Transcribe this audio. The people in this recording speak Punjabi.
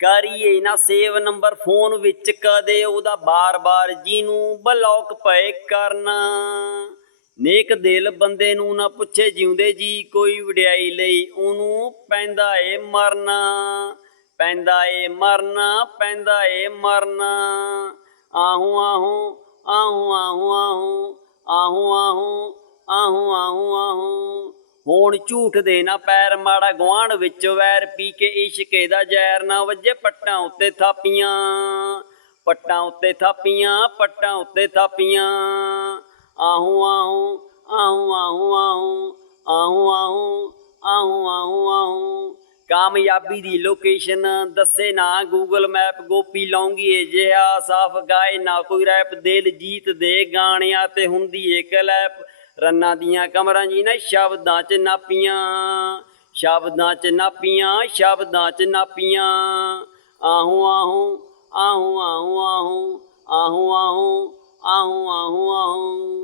ਕਰੀਏ ਨਾ ਸੇਵ ਨੰਬਰ ਫੋਨ ਵਿੱਚ ਕਦੇ ਉਹਦਾ ਬਾਰ-ਬਾਰ ਜੀ ਨੂੰ ਬਲੌਕ ਪਏ ਕਰਨਾ। ਨੇਕ ਦਿਲ ਬੰਦੇ ਨੂੰ ਨਾ ਪੁੱਛੇ ਜਿਉਂਦੇ ਜੀ, ਕੋਈ ਵਡਿਆਈ ਲਈ ਉਹਨੂੰ ਪੈਂਦਾ ਏ ਮਰਨਾ। ਪੈਂਦਾ ਏ ਮਰਨਾ, ਪੈਂਦਾ ਏ ਮਰਨਾ। ਆਹੂ ਆਹੂ ਆਹੂ ਆਹੂ ਆਹੂ ਆਹੂ ਆਹੂ ਆਹੂ ਆਹੂ ਆਹੂ। ਹੁਣ ਝੂਠ ਦੇ ਨਾ ਪੈਰ ਮਾੜਾ ਗਵਾਂਢ ਵਿੱਚ ਵੈਰ ਪੀ ਕੇ ਇਸ਼ਕੇ ਦਾ ਜ਼ਹਿਰ ਨਾ ਵੱਜੇ ਪੱਟਾਂ ਉੱਤੇ ਥਾਪੀਆਂ, ਪੱਟਾਂ ਉੱਤੇ ਥਾਪੀਆਂ, ਪੱਟਾਂ ਉੱਤੇ ਥਾਪੀਆਂ। ਆਹੂ ਆਹੂ ਆਹੂ ਆਹੂ ਆਹੂ ਆਹੂ ਆਹੂ ਆਹੂ ਆਹੂ ਆਹੂ। ਕਾਮਯਾਬੀ ਦੀ ਲੋਕੇਸ਼ਨ ਦੱਸੇ ਨਾ ਗੂਗਲ ਮੈਪ ਗੋਪੀ ਲਾਉਂਗੀ ਏ ਜਿਹਾ ਸਾਫ਼ ਗਾਏ ਨਾ ਕੋਈ ਰੈਪ ਦਿਲ ਜੀਤ ਦੇ ਗਾਣਿਆਂ ਤੇ ਹੁੰਦੀ ਏ ਕਲੈਪ ਰੰਨਾਂ ਦੀਆਂ ਕਮਰਾਂ ਜੀ ਨਾ ਸ਼ਬਦਾਂ ਚ ਨਾਪੀਆਂ, ਸ਼ਬਦਾਂ ਚ ਨਾਪੀਆਂ, ਸ਼ਬਦਾਂ ਚ ਨਾਪੀਆਂ। ਆਹੂ ਆਹੂ ਆਹੂ ਆਹੂ ਆਹੂ ਆਹੂ ਆਹੂ ਆਹੂ ਆਹੂ। ਆਹੂ